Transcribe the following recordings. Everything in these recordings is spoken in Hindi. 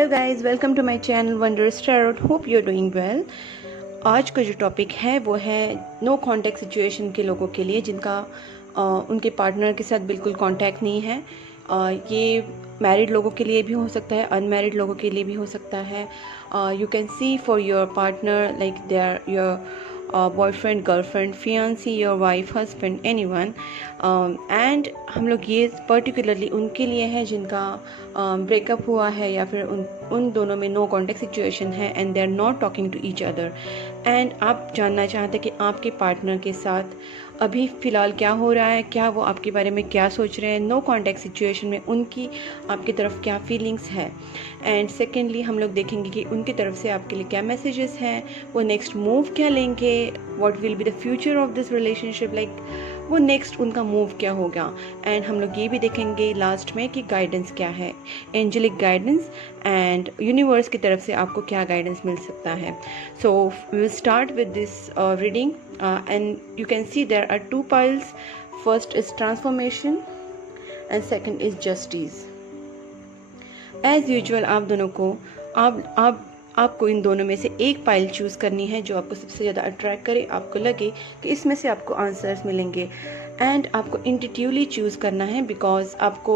Hello guys, welcome to my channel Wonderous Tarot. Hope you are doing well. आज का जो टॉपिक है वो है नो कांटेक्ट सिचुएशन के लोगों के लिए जिनका उनके पार्टनर के साथ बिल्कुल कांटेक्ट नहीं है। ये मैरिड लोगों के लिए भी हो सकता है, अनमैरिड लोगों के लिए भी हो सकता है। You can see for your partner like they are your boyfriend, girlfriend, fiance, your wife, husband, anyone. And हम लोग ये पर्टिकुलरली उनके लिए है जिनका ब्रेकअप हुआ है या फिर उन दोनों में नो कॉन्टेक्ट सिचुएशन है and they are not talking to each other. And आप जानना चाहते हैं कि आपके पार्टनर के साथ अभी फ़िलहाल क्या हो रहा है, क्या वो आपके बारे में क्या सोच रहे हैं, नो कॉन्टेक्ट सिचुएशन में उनकी आपकी तरफ क्या फीलिंग्स है। एंड सेकेंडली हम लोग देखेंगे कि उनकी तरफ से आपके लिए क्या मैसेजेस हैं, वो नेक्स्ट मूव क्या लेंगे, what will be the future of this relationship, like वो नेक्स्ट उनका मूव क्या होगा। एंड हम लोग ये भी देखेंगे लास्ट में कि गाइडेंस क्या है, एंजेलिक गाइडेंस एंड यूनिवर्स की तरफ से आपको क्या गाइडेंस मिल सकता है। So we will start with this reading and you can see there are two piles. First is transformation and second is justice. As usual आप दोनों को आपको इन दोनों में से एक पाइल चूज़ करनी है जो आपको सबसे ज़्यादा अट्रैक्ट करे, आपको लगे कि इसमें से आपको आंसर्स मिलेंगे। एंड आपको इंट्यूटिवली चूज़ करना है बिकॉज आपको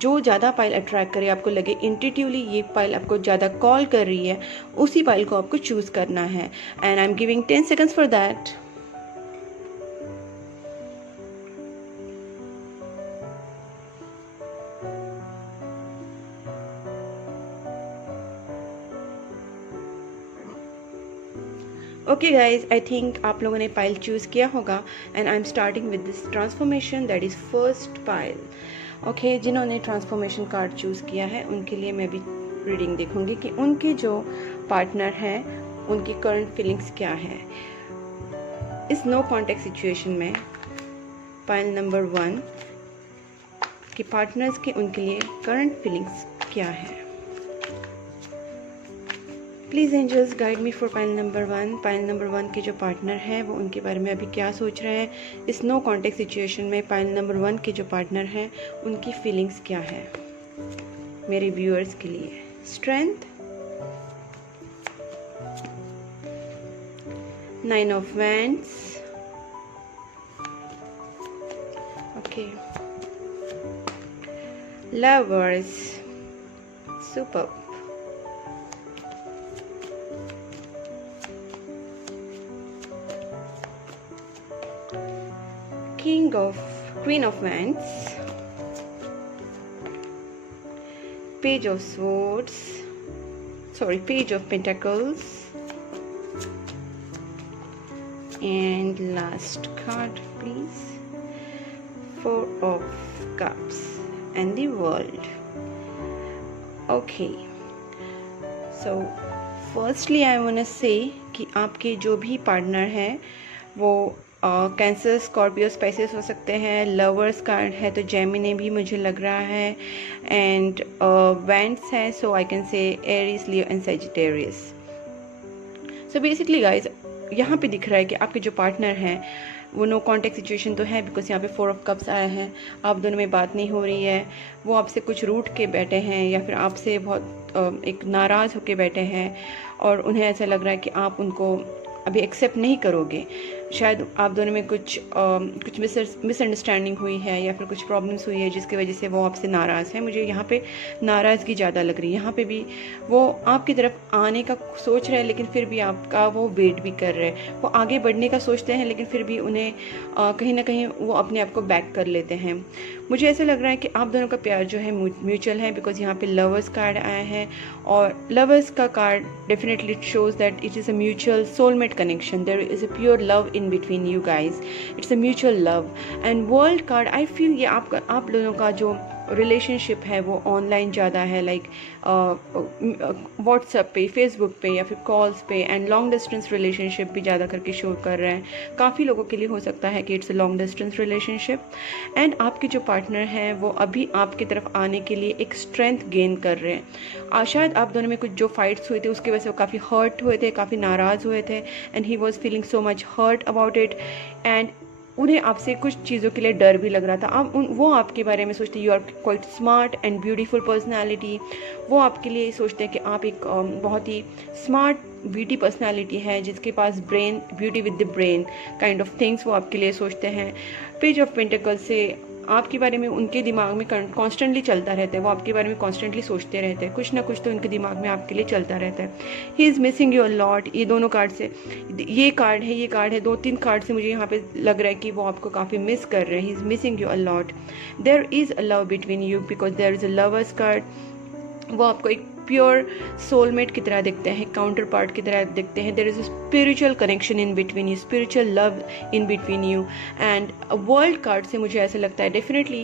जो ज़्यादा पाइल अट्रैक्ट करे, आपको लगे इंट्यूटिवली ये पाइल आपको ज़्यादा कॉल कर रही है, उसी पाइल को आपको चूज़ करना है। And I am giving 10 seconds for that. Okay guys, I think आप लोगों ने पाइल चूज़ किया होगा and I am starting with this transformation, that is first pile. Okay, जिन्होंने ट्रांसफॉर्मेशन कार्ड चूज़ किया है उनके लिए मैं भी रीडिंग देखूंगी कि उनके जो पार्टनर हैं उनकी करंट फीलिंग्स क्या है इस नो कॉन्टेक्ट सिचुएशन में। पाइल नंबर 1 कि पार्टनर्स के उनके लिए करंट फीलिंग्स क्या है। Please angels guide me for pile number 1। Pile number 1 के जो पार्टनर हैं वो उनके बारे में अभी क्या सोच रहे हैं इस नो कॉन्टेक्ट सिचुएशन में। पाइल नंबर 1 के जो पार्टनर हैं उनकी फीलिंग्स क्या है मेरे व्यूअर्स के लिए। Strength, 9 of wands, okay, lovers, super, Queen of Wands, Page of Swords, Page of Pentacles, and last card please, Four of Cups and the World. Okay, so firstly I wanna say कि आपके जो भी पार्टनर हैं वो कैंसर, स्कॉर्पियो, स्पाइसेस हो सकते हैं। लवर्स कार्ड है तो जेमिनी भी मुझे लग रहा है। एंड वैंड्स है so I can say Aries, Leo and Sagittarius. So basically guys यहाँ पे दिख रहा है कि आपके जो पार्टनर हैं वो नो कॉन्टेक्ट सिचुएशन तो है बिकॉज यहाँ पे 4 ऑफ कप्स आया है। आप दोनों में बात नहीं हो रही है, वो आपसे कुछ रूठ के बैठे हैं या फिर आपसे बहुत एक नाराज़ होके बैठे हैं और उन्हें ऐसा लग रहा है कि आप उनको अभी एक्सेप्ट नहीं करोगे। शायद आप दोनों में कुछ मिसअंडरस्टैंडिंग हुई है या फिर कुछ प्रॉब्लम्स हुई है जिसकी वजह से वो आपसे नाराज़ है। मुझे यहाँ पे नाराज़गी ज़्यादा लग रही है। यहाँ पे भी वो आपकी तरफ आने का सोच रहे हैं लेकिन फिर भी आपका वो वेट भी कर रहे हैं। वो आगे बढ़ने का सोचते हैं लेकिन फिर भी उन्हें कहीं ना कहीं वो अपने आप को बैक कर लेते हैं। मुझे ऐसा लग रहा है कि आप दोनों का प्यार जो है म्यूचुअल है बिकॉज यहाँ पे लवर्स कार्ड आया है और लवर्स का card definitely shows that it is a mutual soulmate connection. There is a pure love in between you guys, it's a mutual love. And world card, I feel ये आप लोगों का जो रिलेशनशिप है वो ऑनलाइन ज़्यादा है, लाइक व्हाट्सएप पे, फेसबुक पे या फिर कॉल्स पे। एंड लॉन्ग डिस्टेंस रिलेशनशिप भी ज़्यादा करके शो कर रहे हैं। काफ़ी लोगों के लिए हो सकता है कि it's a long distance relationship. And आपके जो पार्टनर हैं वो अभी आपकी तरफ आने के लिए एक स्ट्रेंथ गेन कर रहे हैं। शायद आप दोनों में कुछ जो फाइट्स हुए थे उसकी वजह से वो काफ़ी हर्ट हुए थे, काफ़ी नाराज़ हुए थे and he was feeling so much hurt about it. And उन्हें आपसे कुछ चीज़ों के लिए डर भी लग रहा था। आप वो आपके बारे में सोचते you are quite smart and beautiful personality. वो आपके लिए सोचते हैं कि आप एक बहुत ही स्मार्ट ब्यूटी पर्सनैलिटी है जिसके पास brain, beauty with the brain kind of things वो आपके लिए सोचते हैं। पेज ऑफ पेंटिकल से आपके बारे में उनके दिमाग में कॉन्स्टेंटली चलता रहता है, वो आपके बारे में कॉन्स्टेंटली सोचते रहते हैं, कुछ ना कुछ तो उनके दिमाग में आपके लिए चलता रहता है। ही is missing you a lot. ये दोनों कार्ड से, ये कार्ड है, 2-3 कार्ड से मुझे यहाँ पे लग रहा है कि वो आपको काफ़ी मिस कर रहे हैं। He is missing you a lot. There is a love between you because there is a lovers card. वो आपको एक प्योर सोलमेट की तरह दिखते हैं, काउंटर पार्ट की तरह दिखते हैं। There is a spiritual connection in between you, spiritual love in between you. And world card से मुझे ऐसा लगता है डेफिनेटली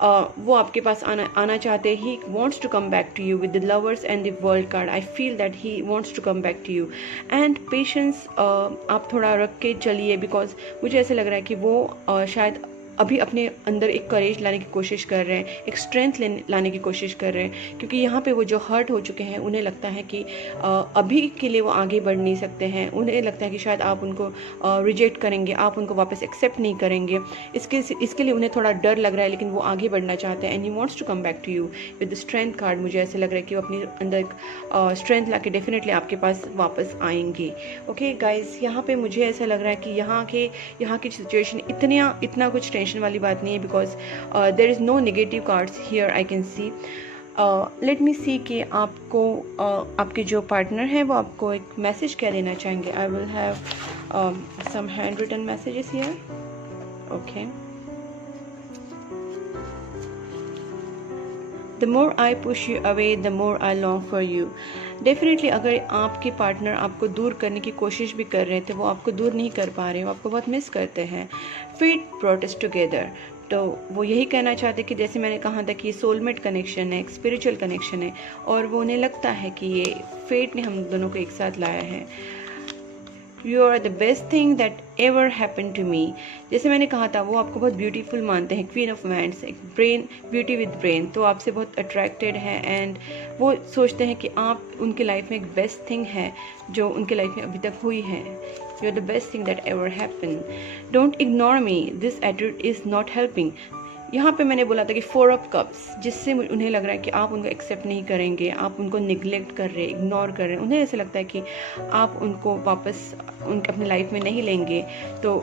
वो आपके पास आना चाहते हैं। He wants to come back to you with the lovers and the world card. I feel that he wants to come back to you and patience आप थोड़ा रख के चलिए बिकॉज मुझे ऐसा लग रहा है कि वो शायद अभी अपने अंदर एक करेज लाने की कोशिश कर रहे हैं, एक स्ट्रेंथ लाने की कोशिश कर रहे हैं, क्योंकि यहाँ पे वो जो हर्ट हो चुके हैं उन्हें लगता है कि अभी के लिए वो आगे बढ़ नहीं सकते हैं। उन्हें लगता है कि शायद आप उनको रिजेक्ट करेंगे, आप उनको वापस एक्सेप्ट नहीं करेंगे। इसके लिए उन्हें थोड़ा डर लग रहा है, लेकिन वो आगे बढ़ना चाहते हैं and he wants to come back to you with the strength card. मुझे ऐसे लग रहा है कि वो अपने अंदर एक स्ट्रेंथ ला के डेफिनेटली आपके पास वापस आएंगे। ओके गाइज, यहाँ पे मुझे ऐसा लग रहा है कि यहाँ की सिचुएशन इतना कुछ टेंशन वाली बात नहीं है because there is no negative cards here I can see. Let me see कि आपको आपके जो पार्टनर हैं वो आपको एक मैसेज क्या देना चाहेंगे। I will have some hand written messages here. Okay, the more I push you away the more I long for you. Definitely अगर आपके पार्टनर आपको दूर करने की कोशिश भी कर रहे थे, वो आपको दूर नहीं कर पा रहे, वो आपको बहुत मिस करते हैं। फेट ब्रॉट अस टुगेदर, तो वो यही कहना चाहते कि जैसे मैंने कहा था कि ये सोलमेट कनेक्शन है, एक स्पिरिचुअल कनेक्शन है, और वो उन्हें लगता है कि ये फेट ने हम दोनों को एक साथ लाया है। You are the best thing that ever happen to me. जैसे मैंने कहा था वो आपको बहुत ब्यूटीफुल मानते हैं, क्वीन ऑफ वैंड्स, एक ब्रेन, ब्यूटी विद ब्रेन, तो आपसे बहुत अट्रैक्टेड है एंड वो सोचते हैं कि आप उनके लाइफ में एक बेस्ट थिंग है जो उनके लाइफ में अभी तक हुई है। You are the best thing that ever happen. Don't ignore me, this attitude is not helping. यहाँ पे मैंने बोला था कि 4 ऑफ कप्स, जिससे उन्हें लग रहा है कि आप उनको एक्सेप्ट नहीं करेंगे, आप उनको निगलेक्ट कर रहे हैं, इग्नोर कर रहे हैं। उन्हें ऐसा लगता है कि आप उनको वापस उनके अपने लाइफ में नहीं लेंगे, तो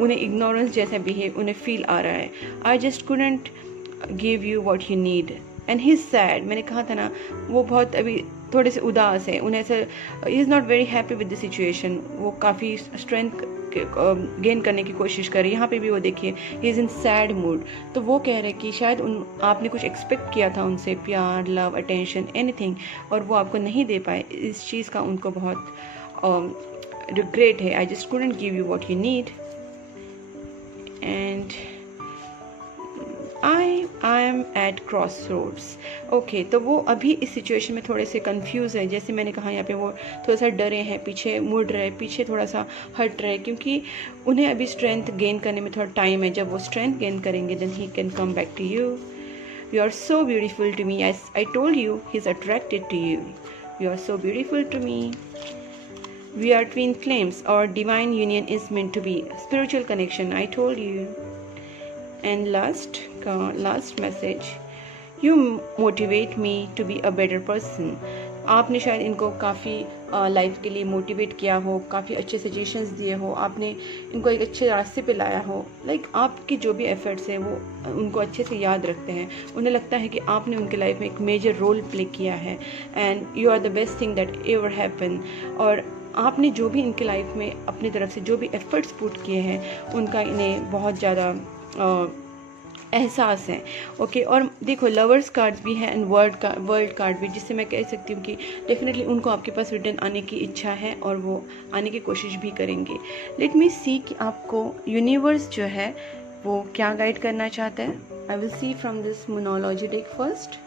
उन्हें इग्नोरेंस जैसा बिहेव उन्हें फील आ रहा है। I just couldn't give you what you need and he is sad. मैंने कहा था ना वो बहुत अभी थोड़े से उदास है, उन्हें ऐसा, ही is not very happy with the situation. वो काफ़ी स्ट्रेंथ गेन करने की कोशिश कर रही है। यहाँ पे भी वो देखिए he is in sad mood. तो वो कह रहे हैं कि शायद आपने कुछ एक्सपेक्ट किया था उनसे, प्यार, लव, अटेंशन, एनीथिंग, और वो आपको नहीं दे पाए। इस चीज़ का उनको बहुत रिग्रेट है। I just couldn't give you what you need and I am at cross roads. Okay, तो वो अभी इस सिचुएशन में थोड़े से कंफ्यूज है। जैसे मैंने कहा यहाँ पे वो थोड़ा सा डरे हैं, पीछे मुड़ रहे, पीछे थोड़ा सा हट रहे, क्योंकि उन्हें अभी स्ट्रेंथ गेन करने में थोड़ा टाइम है। जब वो स्ट्रेंथ गेन करेंगे then he can come back to you. You are so beautiful to me, I told you he is attracted to you. You are so beautiful to me. We are twin flames. Our divine union is meant to be. Spiritual connection, I told you. And last message. You motivate me to be a better person. आपने शायद इनको काफ़ी लाइफ के लिए मोटिवेट किया हो, काफ़ी अच्छे सजेशंस दिए हो, आपने इनको एक अच्छे रास्ते पे लाया हो। लाइक आपकी जो भी एफर्ट्स हैं वो उनको अच्छे से याद रखते हैं। उन्हें लगता है कि आपने उनके लाइफ में एक मेजर रोल प्ले किया है and you are the best thing that ever happen. और आपने जो भी इनके लाइफ में अपनी तरफ से जो भी एफर्ट्स पुट किए हैं उनका इन्हें बहुत ज़्यादा एहसास है। ओके, और देखो लवर्स कार्ड्स भी है एंड वर्ल्ड कार्ड भी, जिससे मैं कह सकती हूँ कि डेफिनेटली उनको आपके पास रिटर्न आने की इच्छा है और वो आने की कोशिश भी करेंगे। लेट मी सी कि आपको यूनिवर्स जो है वो क्या गाइड करना चाहता है। I will see from this Moonology deck first.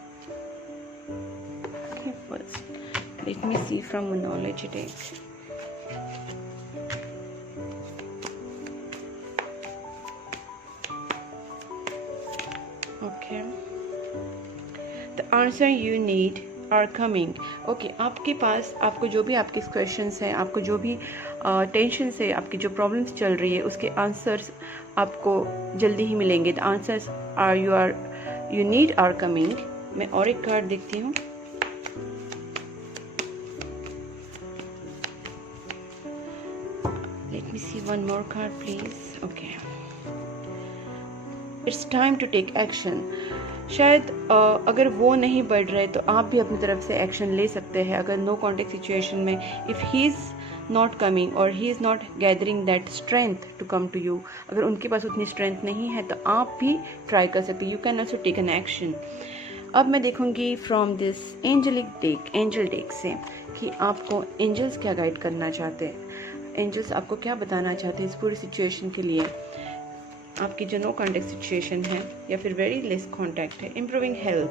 Let me see from Moonology deck. Okay, the answer you need are coming. Okay, आपके पास आपको जो भी आपके क्वेश्चंस हैं, आपको जो भी टेंशन से, आपकी जो प्रॉब्लम्स चल रही है उसके आंसर्स आपको जल्दी ही मिलेंगे। The answers you need are coming. मैं और एक कार्ड देखती हूँ। Let me see one more card please. Okay, it's time to take action. शायद अगर वो नहीं बढ़ रहे तो आप भी अपनी तरफ से एक्शन ले सकते हैं। अगर नो कॉन्टेक्ट सिचुएशन में if he is not coming और he is not gathering that strength to come to you, अगर उनके पास उतनी स्ट्रेंथ नहीं है तो आप भी ट्राई कर सकते हैं। You can also take an action. अब मैं देखूंगी फ्रॉम दिस एंजल डेक से कि आपको एंजल्स क्या गाइड करना चाहते हैं, एंजल्स आपको क्या बताना चाहते हैं इस पूरी सिचुएशन के लिए। आपकी जो नो कॉन्टैक्ट सिचुएशन है या फिर वेरी लेस कॉन्टैक्ट है। इम्प्रूविंग हेल्थ,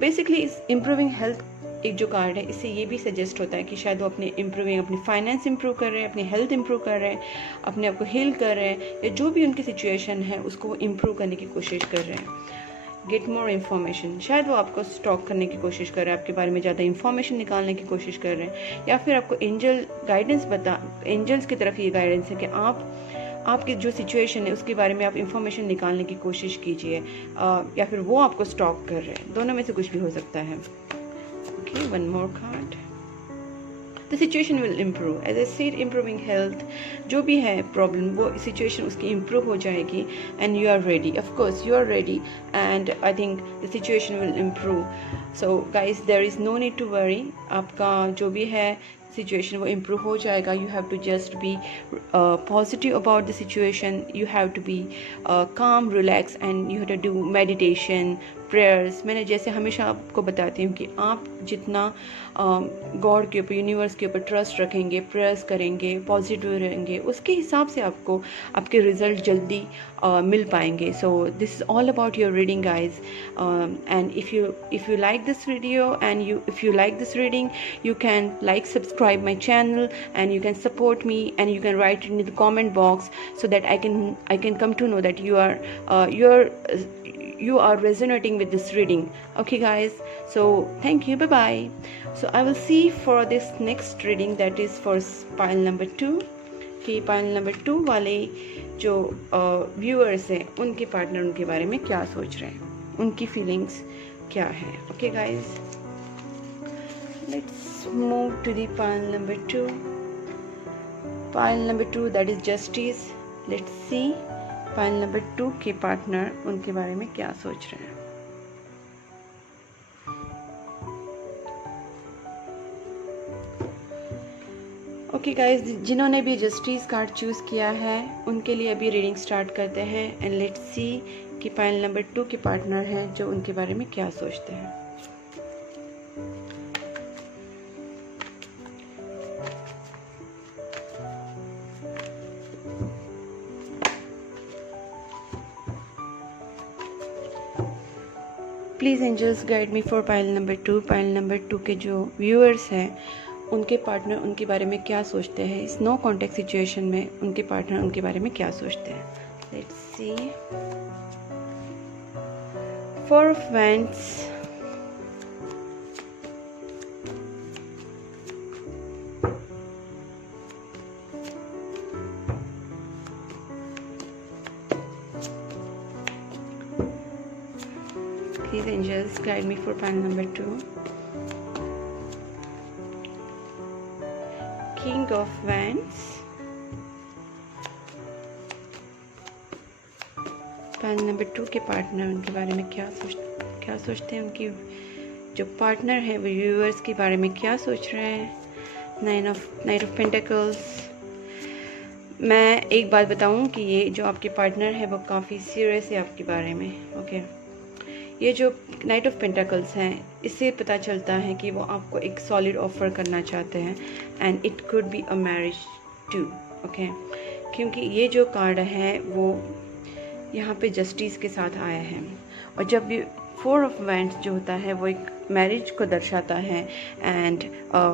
बेसिकली इस इम्प्रूविंग हेल्थ एक जो कार्ड है इससे ये भी सजेस्ट होता है कि शायद वो अपनी फाइनेंस इंप्रूव कर रहे हैं, अपनी हेल्थ इंप्रूव कर रहे हैं, अपने आप को हील कर रहे हैं, या जो भी उनकी सिचुएशन है उसको वो इम्प्रूव करने की कोशिश कर रहे हैं। गेट मोर इन्फॉर्मेशन, शायद वो आपको स्टॉक करने की कोशिश कर रहे हैं, आपके बारे में ज़्यादा इन्फॉर्मेशन निकालने की कोशिश कर रहे हैं, या फिर आपको एंजल्स की तरफ ये गाइडेंस है कि आपकी जो सिचुएशन है उसके बारे में आप इंफॉर्मेशन निकालने की कोशिश कीजिए, या फिर वो आपको स्टॉक कर रहे हैं। दोनों में से कुछ भी हो सकता है। Okay, one more card. The situation will improve, as a said improving health, जो भी है प्रॉब्लम वो सिचुएशन उसकी इम्प्रूव हो जाएगी and you are ready, of course you are ready and I think the situation will improve. So guys there is no need to worry, आपका जो भी है सिचुएशन वो इम्प्रूव हो जाएगा। You have to just be positive about the situation, you have to be calm, relax and you have to do meditation, prayers. मैंने जैसे हमेशा आपको बताती हूँ कि आप जितना गॉड के ऊपर, यूनिवर्स के ऊपर ट्रस्ट रखेंगे, प्रेयर्स करेंगे, पॉजिटिव रहेंगे, उसके हिसाब से आपको आपके रिजल्ट जल्दी मिल पाएंगे। So this is all about your reading guys, and if you like this video and if you like this reading, you can subscribe my channel and you can support me and you can write it in the comment box so that I can come to know that you are resonating with this reading. Okay guys, so thank you, bye bye. So I will see for this next reading, that is for pile number 2 कि pile number 2 वाले जो व्यूअर्स हैं उनके पार्टनर उनके बारे में क्या सोच रहे हैं, उनकी फीलिंग्स क्या है। Okay guys, let's move to the pile number 2. Pile number 2, that is justice. Let's see pile number 2 के पार्टनर उनके बारे में क्या सोच रहे हैं। ओके गाइज, जिन्होंने भी जस्टिस कार्ड चूज़ किया है उनके लिए अभी रीडिंग स्टार्ट करते हैं एंड लेट्स सी कि पाइल नंबर 2 के पार्टनर हैं जो उनके बारे में क्या सोचते हैं। Please angels guide me for pile number 2। Pile number 2 के जो व्यूअर्स हैं उनके पार्टनर उनके बारे में क्या सोचते हैं, इस नो कॉन्टेक्ट सिचुएशन में उनके पार्टनर उनके बारे में क्या सोचते हैं। Let's see, 4 of Wands, please angels guide me for pile number 2. King of Wands, pile number 2 के पार्टनर उनके बारे में क्या सोचते हैं, उनकी जो पार्टनर है वो व्यूअर्स के बारे में क्या सोच रहे हैं। Night of pentacles. मैं एक बात बताऊं कि ये जो आपके पार्टनर है वो काफ़ी सीरियस है आपके बारे में। ओके, ये जो नाइट ऑफ पेंटिकल्स हैं इससे पता चलता है कि वो आपको एक सॉलिड ऑफर करना चाहते हैं and it could be a marriage too. Okay, क्योंकि ये जो कार्ड है वो यहाँ पे जस्टिस के साथ आया है और जब भी 4 of Wands जो होता है वो एक मैरिज को दर्शाता है एंड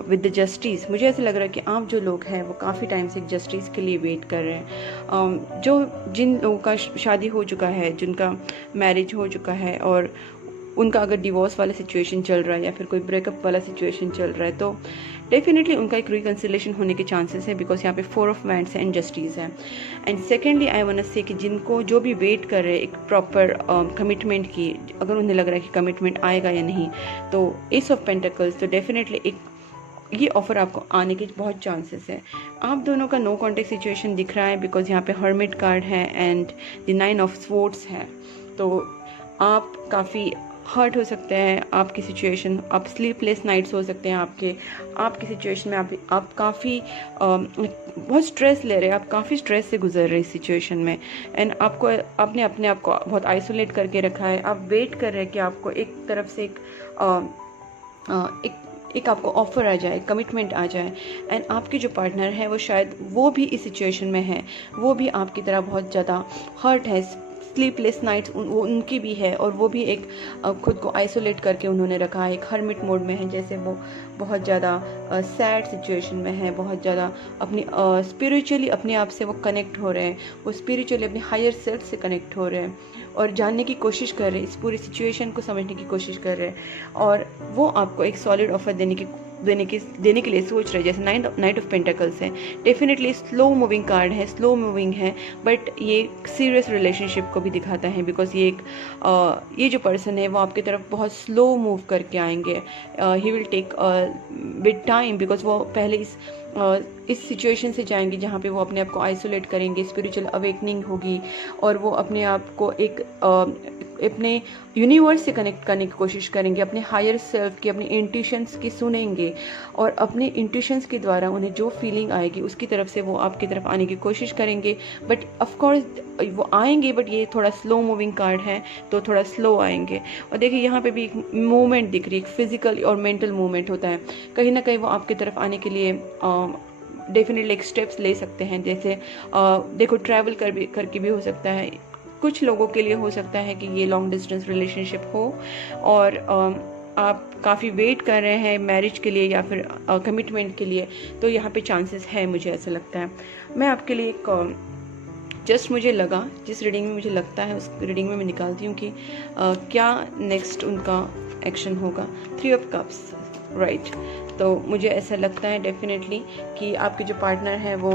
विद द जस्टिस। मुझे ऐसा लग रहा है कि आप जो लोग हैं वो काफ़ी टाइम से एक जस्टिस के लिए वेट कर रहे हैं। जिन लोगों का शादी हो चुका है, जिनका मैरिज हो चुका है और उनका अगर डिवोर्स वाला सिचुएशन चल रहा है या फिर कोई ब्रेकअप वाला सिचुएशन चल रहा है, तो डेफिनेटली उनका एक रिकन्सिलेशन होने के चांसेस है, बिकॉज यहाँ पे 4 ऑफ वैंड्स है एंड जस्टिस है। And secondly I want to say कि जिनको जो भी वेट कर रहे हैं एक प्रॉपर कमिटमेंट की, अगर उन्हें लग रहा है कि कमिटमेंट आएगा या नहीं, तो एस ऑफ पेंटिकल्स, तो डेफिनेटली एक ये ऑफर आपको आने के बहुत चांसेस है। आप दोनों का नो कॉन्टेक्ट सिचुएशन दिख रहा है, बिकॉज यहाँ पे हर्मिट कार्ड है एंड द 9 ऑफ स्वॉर्ड्स है। तो आप काफ़ी हर्ट हो सकते हैं, आपकी सिचुएशन, आप स्लीपलेस नाइट्स हो सकते हैं आपकी सिचुएशन में, आप काफ़ी बहुत स्ट्रेस ले रहे हैं, आप काफ़ी स्ट्रेस से गुजर रहे हैं इस सिचुएशन में। एंड आपने अपने आप को बहुत आइसोलेट करके रखा है। आप वेट कर रहे हैं कि आपको एक तरफ से एक आपको ऑफर आ जाए, कमिटमेंट आ जाए। एंड आपके जो पार्टनर है वो शायद वो भी इस सिचुएशन में है, वो भी आपकी तरह बहुत ज़्यादा हर्ट है, स्लीपलेस नाइट्स वो उनकी भी है, और वो भी एक खुद को आइसोलेट करके उन्होंने रखा है, एक हर्मिट मोड में है, जैसे वो बहुत ज़्यादा सैड सिचुएशन में है, बहुत ज़्यादा अपनी स्पिरिचुअली अपने आप से वो कनेक्ट हो रहे हैं, वो स्पिरिचुअली अपने हायर सेल्फ से कनेक्ट हो रहे हैं और जानने की कोशिश कर रहे हैं, इस पूरी सिचुएशन को समझने की कोशिश कर रहे हैं, और वो आपको एक सॉलिड ऑफर देने के लिए सोच रहे हैं। जैसे नाइट ऑफ पेंटिकल्स है, डेफिनेटली स्लो मूविंग कार्ड है, स्लो मूविंग है, बट ये सीरियस रिलेशनशिप को भी दिखाता है, बिकॉज ये जो पर्सन है वो आपकी तरफ बहुत स्लो मूव करके आएंगे। He will take bit time, because वो पहले इस सिचुएशन से जाएंगे जहाँ पे वो अपने आप को आइसोलेट करेंगे, स्पिरिचुअल अवेकनिंग होगी, और वो अपने आप को अपने यूनिवर्स से कनेक्ट करने की कोशिश करेंगे, अपने हायर सेल्फ की, अपने इंट्यूशंस की सुनेंगे, और अपने इंट्यूशंस के द्वारा उन्हें जो फीलिंग आएगी उसकी तरफ से वो आपकी तरफ आने की कोशिश करेंगे। बट ऑफकोर्स वो आएंगे, बट ये थोड़ा स्लो मूविंग कार्ड है, तो थोड़ा स्लो आएंगे। और देखिए यहाँ पे भी एक मूवमेंट दिख रही है, एक फिजिकल और मेंटल मूवमेंट होता है, कहीं ना कहीं वो आपकी तरफ आने के लिए डेफिनेटली एक स्टेप्स ले सकते हैं। जैसे देखो ट्रैवल करके भी हो सकता है, कुछ लोगों के लिए हो सकता है कि ये लॉन्ग डिस्टेंस रिलेशनशिप हो, और आप काफ़ी वेट कर रहे हैं मैरिज के लिए या फिर कमिटमेंट के लिए, तो यहाँ पे चांसेस है, मुझे ऐसा लगता है। मैं आपके लिए एक जस्ट मुझे लगा, जिस रीडिंग में मुझे लगता है उस रीडिंग में मैं निकालती हूँ कि क्या नेक्स्ट उनका एक्शन होगा। 3 ऑफ कप्स, राइट। तो मुझे ऐसा लगता है डेफिनेटली कि आपके जो पार्टनर है वो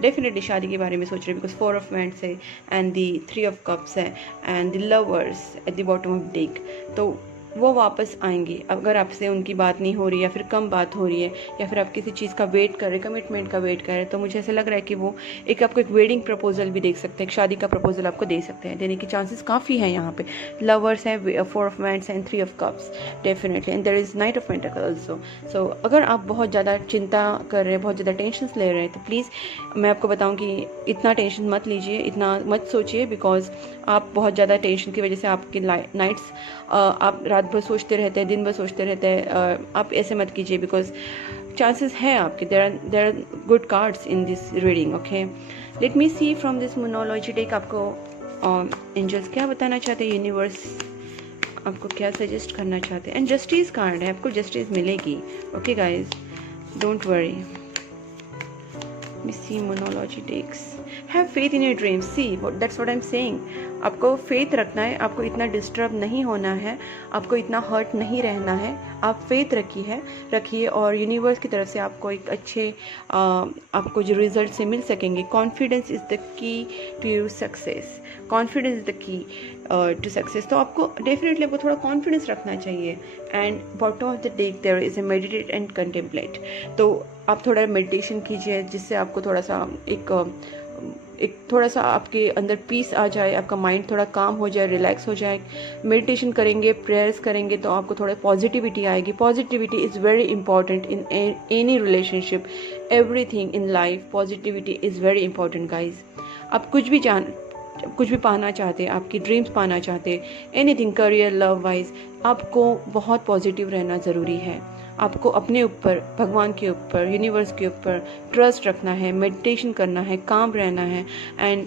डेफिनेटली शादी के बारे में सोच रहे हैं, बिकॉज 4 ऑफ वैंड्स है एंड दी 3 ऑफ कप्स है and the lovers at the bottom of deck. तो वो वापस आएंगे, अगर आपसे उनकी बात नहीं हो रही या फिर कम बात हो रही है, या फिर आप किसी चीज़ का वेट कर रहे हैं, कमिटमेंट का वेट कर रहे हैं, तो मुझे ऐसा लग रहा है कि वो आपको एक वेडिंग प्रपोजल भी देख सकते हैं, एक शादी का प्रपोजल आपको दे सकते हैं, देने की चांसेस काफ़ी हैं। यहाँ पे लवर्स हैं, 4 of wands and 3 of cups definitely, and there is knight of pentacles also. So अगर आप बहुत ज़्यादा चिंता कर रहे हैं, बहुत ज़्यादा टेंशन ले रहे हैं, तो प्लीज़ मैं आपको बताऊँ कि इतना टेंशन मत लीजिए, इतना मत सोचिए, बिकॉज आप बहुत ज़्यादा टेंशन की वजह से आपकी नाइट्स आप रात भर सोचते रहते हैं, दिन भर सोचते रहते हैं। आप ऐसे मत कीजिए, बिकॉज चांसेस है आपके, there are good cards in this reading. Okay, let me see from this Moonology deck आपको एंजल्स क्या बताना चाहते हैं, यूनिवर्स आपको क्या सजेस्ट करना चाहते हैं। एंड जस्टिस कार्ड है, आपको जस्टिस मिलेगी। Okay guys, don't worry. See Moonology decks, have faith in your dreams, see that's what I am saying. आपको फेथ रखना है, आपको इतना डिस्टर्ब नहीं होना है, आपको इतना हर्ट नहीं रहना है, आप फेथ रखिए और यूनिवर्स की तरफ से आपको एक अच्छे आपको जो रिजल्ट से मिल सकेंगे। Confidence is the key to your success, confidence is the key to success. तो आपको डेफिनेटली आपको थोड़ा कॉन्फिडेंस रखना चाहिए। And bottom of the deck there is a meditate and contemplate, तो आप थोड़ा मेडिटेशन कीजिए, जिससे आपको थोड़ा सा एक थोड़ा सा आपके अंदर पीस आ जाए, आपका माइंड थोड़ा काम हो जाए, रिलैक्स हो जाए। मेडिटेशन करेंगे, प्रेयर्स करेंगे, तो आपको थोड़ा पॉजिटिविटी आएगी। Positivity is very important in any relationship, everything in life. Positivity is very important guys. आप कुछ भी पाना चाहते हैं, आपकी ड्रीम्स पाना चाहते हैं, एनीथिंग, करियर, लव वाइज, आपको बहुत पॉजिटिव रहना ज़रूरी है। आपको अपने ऊपर, भगवान के ऊपर, यूनिवर्स के ऊपर ट्रस्ट रखना है, मेडिटेशन करना है, काम रहना है। एंड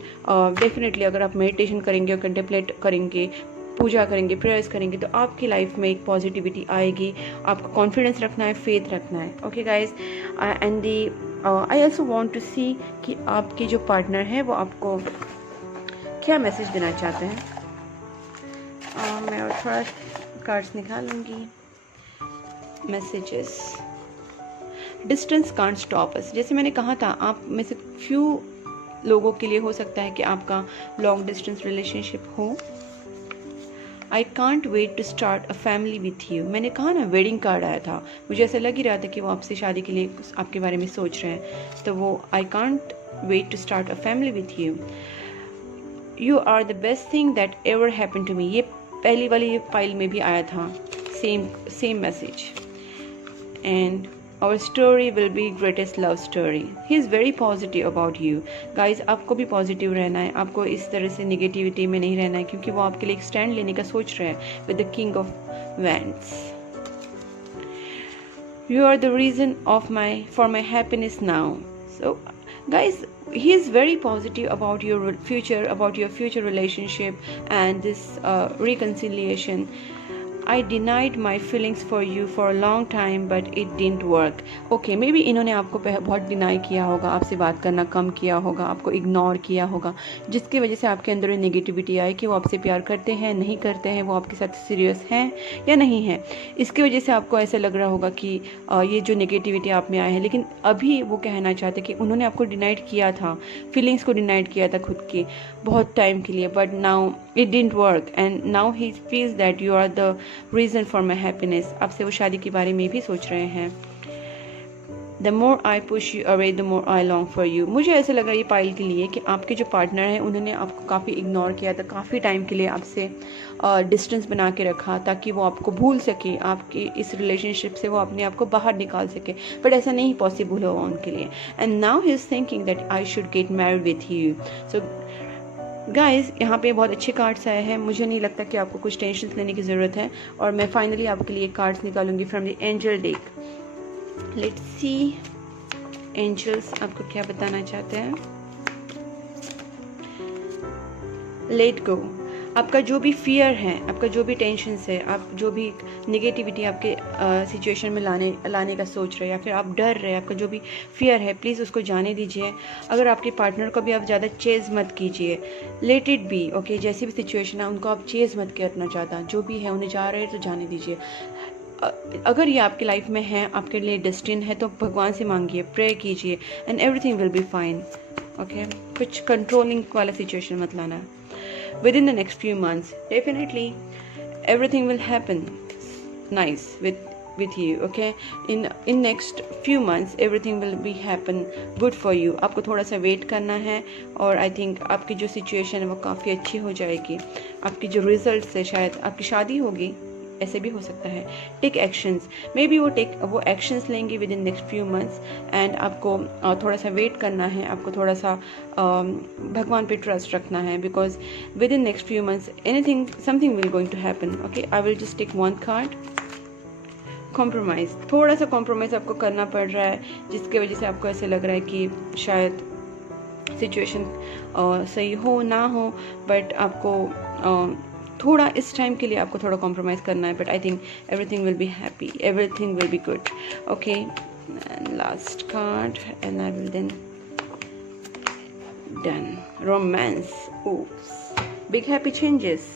डेफिनेटली अगर आप मेडिटेशन करेंगे और कंटेम्पलेट करेंगे, पूजा करेंगे, प्रेयर्स करेंगे, तो आपकी लाइफ में एक पॉजिटिविटी आएगी। आपको कॉन्फिडेंस रखना है, फेथ रखना है। Okay guys, and I also want to see कि आपके जो पार्टनर है वो आपको क्या मैसेज देना चाहते हैं। मैं और थोड़ा कार्ड्स निकालूंगी। Messages, distance can't stop us. जैसे मैंने कहा था, आप में से फ्यू लोगों के लिए हो सकता है कि आपका लॉन्ग डिस्टेंस रिलेशनशिप हो। I can't wait to start a family with you. मैंने कहा ना, वेडिंग कार्ड आया था, मुझे ऐसा लग ही रहा था कि वो आपसे शादी के लिए आपके बारे में सोच रहे हैं। तो वो I can't wait to start a family with you. You are the best thing that ever happen to मी। ये पहली वाली फाइल में भी आया था, same message. And our story will be greatest love story. He is very positive about you. Guys, आपको भी पॉजिटिव रहना है, आपको इस तरह से निगेटिविटी में नहीं रहना है, क्योंकि वो आपके लिए एक स्टैंड लेने का सोच रहे हैं with the king of wands. You are the reason for my happiness now. So guys, he is very positive about your future relationship and this reconciliation. I denied my feelings for you for a long time but it didn't work. Okay, maybe इन्होंने आपको बहुत डिनाई किया होगा, आपसे बात करना कम किया होगा, आपको इग्नोर किया होगा, जिसकी वजह से आपके अंदर नेगेटिविटी आई कि वो आपसे प्यार करते हैं, नहीं करते हैं, वो आपके साथ सीरियस हैं या नहीं है। इसकी वजह से आपको ऐसा लग रहा होगा कि ये जो नेगेटिविटी आप में आए हैं, लेकिन अभी वो कहना चाहते कि उन्होंने आपको डिनाइड किया था, फीलिंग्स को डिनाइड किया था खुद की बहुत टाइम के लिए, but now it didn't work and now he feels that you are the reason for my happiness. आपसे वो शादी के बारे में भी सोच रहे हैं। The more I push you away the more I long for you. मुझे ऐसा लगा ये पाइल के लिए कि आपके जो पार्टनर हैं उन्होंने आपको काफ़ी इग्नोर किया था, काफ़ी टाइम के लिए आपसे डिस्टेंस बना के रखा ताकि वो आपको भूल सके, आपके इस रिलेशनशिप से वो अपने आप को बाहर निकाल सके, बट ऐसा नहीं पॉसिबल होगा उनके लिए। And now he is thinking that I should get married with you. So guys, यहाँ पे बहुत अच्छे कार्ड्स आए हैं, मुझे नहीं लगता कि आपको कुछ टेंशन लेने की ज़रूरत है। और मैं फाइनली आपके लिए कार्ड्स निकालूंगी from the angel deck. Let's see angels आपको क्या बताना चाहते हैं। Let go. आपका जो भी फियर है, आपका जो भी टेंशन है, आप जो भी नेगेटिविटी आपके सिचुएशन में लाने का सोच रहे हैं, या फिर आप डर रहे हैं, आपका जो भी फियर है, प्लीज़ उसको जाने दीजिए। अगर आपके पार्टनर को भी आप ज़्यादा चेज़ मत कीजिए, लेट इट बी। ओके, जैसी भी सिचुएशन है उनको आप चेज़ मत करना चाहता, जो भी है उन्हें जा रहे हैं तो जाने दीजिए। अगर ये आपकी लाइफ में है, आपके लिए डेस्टिन है, तो भगवान से मांगिए, प्रे कीजिए and everything will be fine. Okay, कुछ कंट्रोलिंग वाला सिचुएशन मत लाना। Within the next few months, definitely everything will happen nice with you. Okay, in next few months everything will be happen good for you. आपको थोड़ा सा वेट करना है और आई थिंक आपकी जो सिचुएशन है वो काफ़ी अच्छी हो जाएगी। आपकी जो रिजल्ट है, शायद आपकी शादी होगी, ऐसे भी हो सकता है। टेक एक्शंस, मे बी वो एक्शंस लेंगे with in next few months. And आपको थोड़ा सा वेट करना है, आपको थोड़ा सा भगवान पे ट्रस्ट रखना है, because with in next few months something will going to happen. Okay, I will just take one card. Compromise, थोड़ा सा कॉम्प्रोमाइज़ आपको करना पड़ रहा है, जिसकी वजह से आपको ऐसे लग रहा है कि शायद सिचुएशन सही हो ना हो, बट आपको थोड़ा इस टाइम के लिए आपको थोड़ा कॉम्प्रोमाइज़ करना है, but I think everything will be happy, everything will be good. Okay, last card and I will then done. Romance, oops, big happy changes.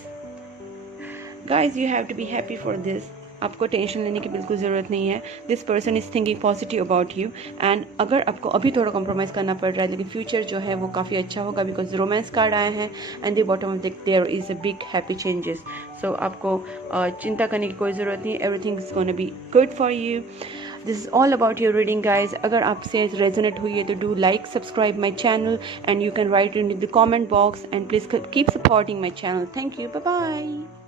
Guys, you have to be happy for this. आपको टेंशन लेने की बिल्कुल ज़रूरत नहीं है। This person is thinking positive about you. And अगर आपको अभी थोड़ा कॉम्प्रोमाइज़ करना पड़ रहा है, लेकिन फ्यूचर जो है वो काफ़ी अच्छा होगा, बिकॉज रोमांस कार्ड आए हैं and the bottom of the there is a big happy changes. So आपको चिंता करने की कोई ज़रूरत नहीं, everything is gonna be good for you. This is all about your reading guys. अगर आपसे रेजोनेट हुई है तो do like, subscribe my channel and you can write in the comment box and please keep supporting my channel. Thank you, bye bye.